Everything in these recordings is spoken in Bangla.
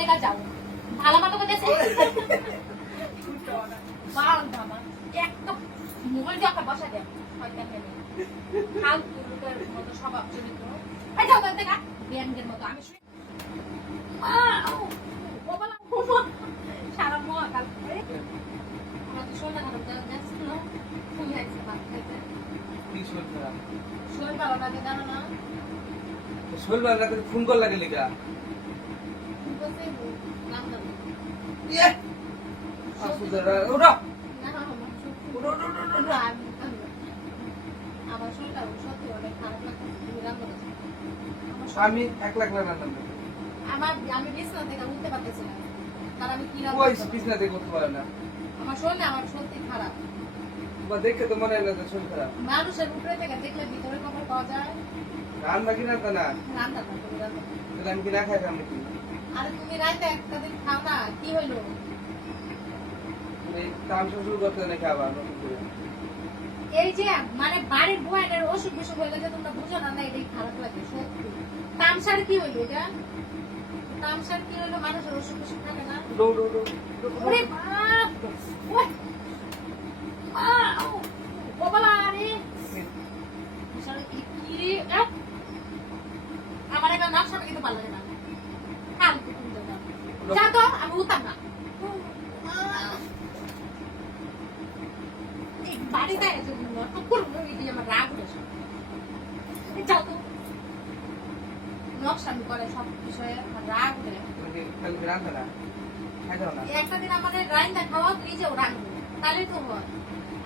দেখা যাও ভালো মতো করতেছে বাল বাবা একটা মোবাইল দিয়ে একটা বসা দেয় শয়তান মেয়ে খাল লোকের মতো স্বভাব চরিত্র এই যাও দেখা ব্যাংকের মতো আমি শুই বাবা সারা মোয়া কাল করে আমাদের সোনা ঘর যাচ্ছিল তুমি আইছো ভাত খাইতে কি শরীর খারাপ শরীর ভালো লাগে জানো না শরীর ভালো লাগলে ফোন কর লাগে লিগা ইয়ে আসুদারা ওরা আমার শরীরটা সত্যি অনেক খারাপ লাগছে আমি 1 লাখ রান্না করব আমি বিছানা থেকে উঠতে পারতেছি না কারণ আমি কি ওই বিছনা থেকে করতে পারে না আমার শরীর আমার সত্যি খারাপ বা দেখে তো মনে হলো যে শরীর খারাপ মানুষের উপরে থেকে দেখলে ভিতরে খবর পাওয়া যায় রান্না কি না তা না রান্না না তুমি রান্না তাহলে আমি কি না খাই খাম নাকি আরে তুমি রাইতে একটা দিন খাও না কি হইলো এই কাম শুরু করতে না খাবা নতুন করে এই যে মানে বাড়ির বউয়ের অসুখ বিসুখ হইলে যে তোমরা বুঝো না এটাই খারাপ লাগে সত্যি তামসার কি হইলো এটা তামসার কি হইলো মানুষের অসুখ বিসুখ থাকে না ডো ডো ডো ওরে বাপ ওই ও বাবা রে বিশাল কি রে আমার এটা নাক সামনে কিন্তু ভালো লাগে না কাল যা তো আমি উতাম না বাড়িতে এসে করবো এটি আমার রাগ উঠেছে যাও তো নকশান করে সব বিষয়ে আমার রাগ উঠে কালকে রান্না না খাই দাও না একটা দিন আমাদের রাইন্দা খাওয়া নিজেও রাখবো তাহলে তো হয়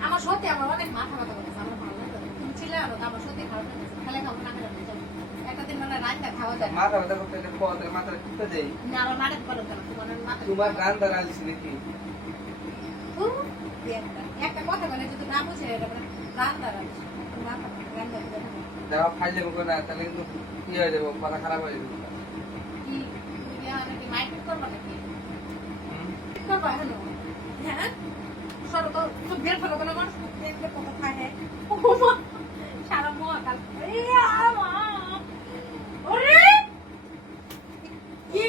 আমার সত্যি আমার অনেক মাথা ব্যথা করতেছে আমার ভালো লাগে তুমি ছিলে আনো আমার সত্যি খারাপ লাগছে খেলে খাবো না খেলে একটা দিন মানে রাইন্দা খাওয়া যায় মাথা ব্যথা করতে গেলে পথে মাথা টিপে দেই না আমার মাথা করে কেন তোমার মাথা তোমার রান্না রাঁধছি নাকি একটা কথা বলে যদি না বুঝে রান্না রাখছি যারা খাইলে মুখে না তাহলে কিন্তু কি হয়ে যাবো মাথা খারাপ হয়ে যাবে কি তুমি নাকি মাইন্ড করবা নাকি করবা হলো হ্যাঁ সরো তো তো বের ফলো করে মানুষ দেখলে কত খায় হ্যাঁ সারা মোয়া কাল ওরে কি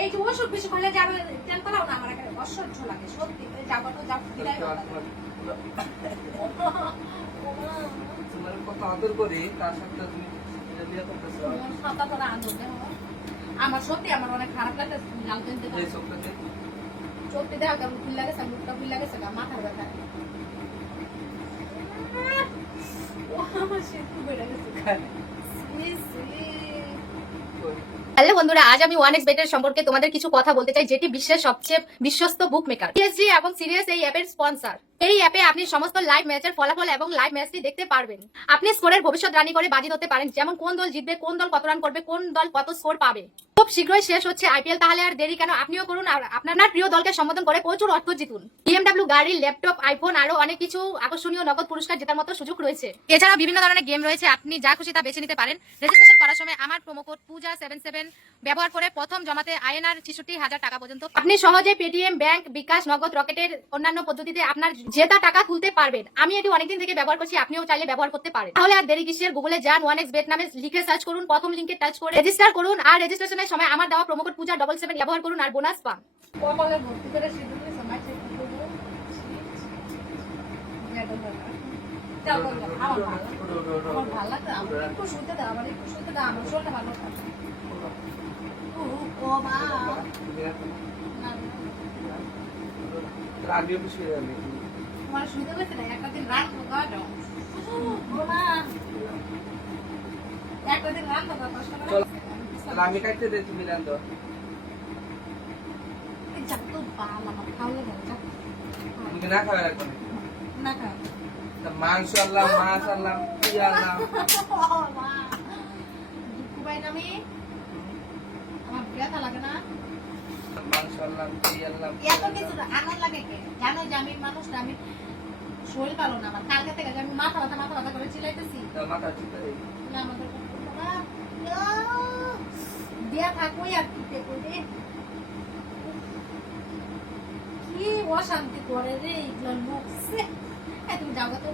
এই যে অসুখ বিসুখ হলে যাবে তেল পালাও না আমার এখানে অসহ্য লাগে সত্যি যাবো তো যাবো বিদায় তোমার কত আদর করি তার সাথে তুমি বিয়ে করতেছো আমার সত্যি আমার অনেক খারাপ লাগতেছে এই চোখটাতে চোখটি দেখা কেমন ফুল লাগেছে মুখটা ফুল লাগেছে মাথার ব্যথা হ্যালো বন্ধুরা, আজ আমি 1x বেটের সম্পর্কে তোমাদের কিছু কথা বলতে চাই, যেটি বিশ্বের সবচেয়ে বিশ্বস্ত বুক মেকার। PSG এবং সিরিয়াস এই অ্যাপের স্পন্সর। এই অ্যাপে আপনি সমস্ত লাইভ ম্যাচের ফলাফল এবং লাইভ ম্যাচটি দেখতে পারবেন। আপনি স্কোরের ভবিষ্যৎবাণী করে বাজি ধরতে পারেন, যেমন কোন দল জিতবে, কোন দল কত রান করবে, কোন দল কত স্কোর পাবে। খুব শীঘ্রই শেষ হচ্ছে আইপিএল, তাহলে আর দেরি কেন? আপনিও করুন আর আপনার প্রিয় দলকে সম্বোধন করে প্রচুর অর্থ জিতুন। BMW গাড়ি, ল্যাপটপ, আইফোন আরো অনেক কিছু আকর্ষণীয় নগদ পুরস্কার জেতার মতো সুযোগ রয়েছে। এছাড়া বিভিন্ন ধরনের গেম রয়েছে, আপনি যা খুশি তা বেছে নিতে পারেন। রেজিস্ট্রেশন করার সময় আমার প্রোমো কোড পূজা77 ব্যবহার করে প্রথম জমাতে INR 66,000 টাকা পর্যন্ত আপনি সহজে পেটিএম, ব্যাংক, বিকাশ, নগদ, রকেটের অন্যান্য পদ্ধতিতে আপনার জেতা টাকা তুলতে পারবেন। আমি এটি অনেকদিন থেকে ব্যবহার করছি, আপনিও চাইলে ব্যবহার করতে পারেন। তাহলে আর দেরি কিসের? গুগলে যান, 1x bet নামে লিখে সার্চ করুন, প্রথম লিংকে টাচ করে রেজিস্টার করুন, আর রেজিস্ট্রেশনের সময় আমার দেওয়া প্রোমো কোড পূজা77 ব্যবহার করুন আর বোনাস পান। কপালে ভর্তি করে সিঁদুর সমাজ চেক করব। আমার ভালো লাগে, আমার একটু শুনতে দাও, আমার একটু শুনতে দাও, আমার শরীরটা ভালো থাকে। ও মা আমিও খুশি হয়ে যাবে তোমার শুনতে পেয়েছে না? একটা দিন রাত হোগা দাও একটা দিন রাত হোগা কষ্ট করে আমি কাটতে দে তুমি রান দাও যা তো বাল আমার খাওয়া গেল যা তুমি না খাওয়া রাখবে না খা মাংস আল্লাহ মাছ আল্লাহ কি আল্লাহ দুঃখ পাই না আমি আমার ব্যথা লাগে না মাংস আল্লাহ কি আল্লাহ এত কিছু আনন্দ লাগে কে জানো যে আমি মানুষটা আমি শরীর ভালো না আমার কালকে থেকে আমি মাথা ব্যথা করে চিল্লাইতেছি মাথা চিন্তা দেই না আমাদের দিয়া থাকোই আর কি করে কি অশান্তি করে রে এইগুলো লোক তুমি যাও তো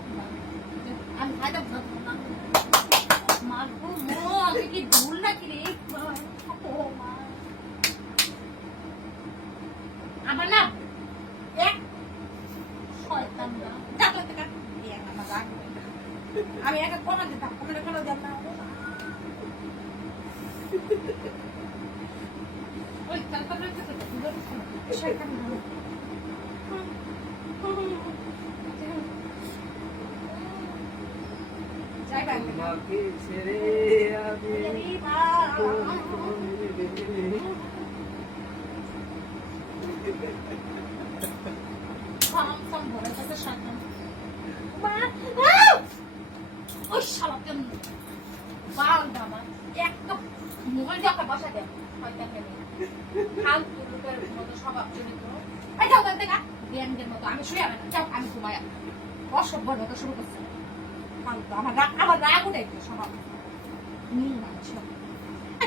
আমি খাইতে না মারবো আমি কি ভুল নাকি রে ও মা আমার না এক শয়তান না ডাকলে থেকে আমার রাগ হয় না। আমি একা কোনা দিতাম কোনা কোনা দিতাম না ওই তারপরে শয়তান ভালো যাই বাই তোমাকে ছেড়ে আমি ওই শালা কেমন বাল দামা একটা মোবাইল দিয়ে একটা বসা দেয় হয়তো কেন ফালতু লোকের মতো স্বভাব চরিত্র এই যাও তার দেখা ব্যান্ডের মতো আমি শুয়ে না যাও আমি ঘুমাই অসভ্যর মতো শুরু করছে ফালতু আমার রাগ উঠে স্বভাব নীল মানুষ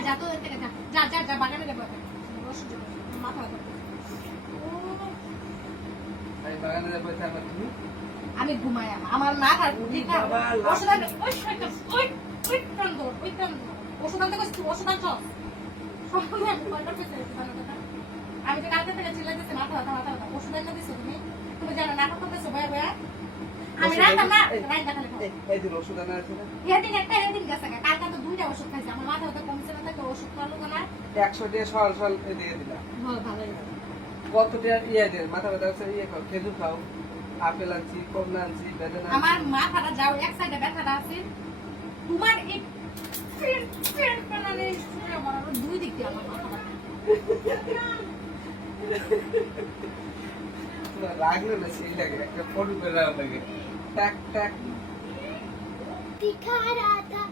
যা তো এর থেকে যা যা যা যা বাগানে যাবো মাথা ব্যথা আমি বাগানে যাবো থাকবে তুমি আমি ঘুমাই আমার মাথা ঠিক না বাবা, ওষুধ আনতে ওই শয়তান ওই প্রান্ত ওষুধ আনতে কইছি ওষুধ আনছ সকালে আমি কয়টা পেতে আমি যে কালকে থেকে চিল্লাইতেছি মাথা ব্যথা ওষুধ আনতে দিছো তুমি জানো নাটক করতেছো ভয়া ভয়া আমি রাখতাম না রাইন্দা খালি খাও এই দিন ওষুধ আনা আছে না এদিন গেছে কালকে তো দুইটা ওষুধ খাইছি আমার মাথা ব্যথা কমছে না তাকে ওষুধ খাওয়ালো না 100 টাকা সল সল দিয়ে দিলাম ভালোই কত টাকা ইয়ে দিয়ে মাথা ব্যথা হচ্ছে ইয়ে খাও খেজুর খাও আপেল আনছি কমলা আনছি বেদানা আমার মাথাটা যাও এক সাইডে ব্যথাটা আছে তোমার এই দুই দিক দিয়ে আমার মাথাটা লাগলো না সেই লাগে একটা ফটো করে রাখা লাগে টাক টাক दिखा रहा था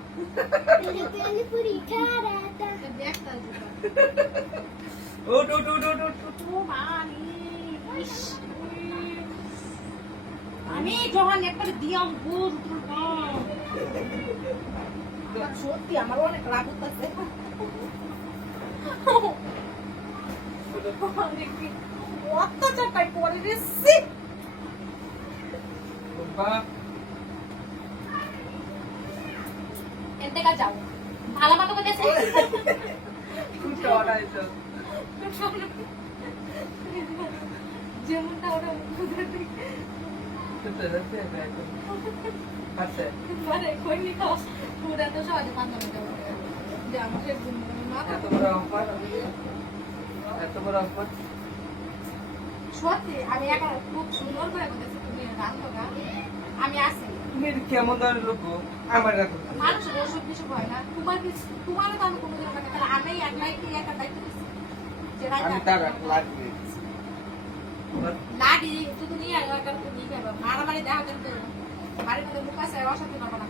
तेरे पेन पूरी खा रहा था দেখতা ওট ওট ওট ওট ওট ও মানি আমি যখন একটা দিয়াম গুড় সত্যি আমার অনেক রাগ উঠতেছে অত্যাচারটাই করে দিচ্ছি বাবা এর থেকে যাও ভালো মতো করেছে কুটা অড়াইছো যেমনটা ওরা কুটা যাচ্ছে এখন আচ্ছা মানে কইনি তো পুরা তো সহজে বান্ধব যে আমাদের মাথা এত বড় অফার এত বড় অফার সত্যি আমি একা খুব সুন্দর করে বলেছি তুমি রান্ধো না আমি আসি তুমি কেমন ধরনের লোক গো? আমার রাখো মানুষের ওষুধ কিছু হয় না তোমারও তো আমি কোনো দিন আমাকে তাহলে আমি একলাই কি একটা দায়িত্ব দিচ্ছি যে আমি তার লাগবে লাগি তুই নিয়ে একটা নিয়ে যাবো মারামারি দেখা কিন্তু বাড়ির মধ্যে মুখ আছে অশান্তি করবো না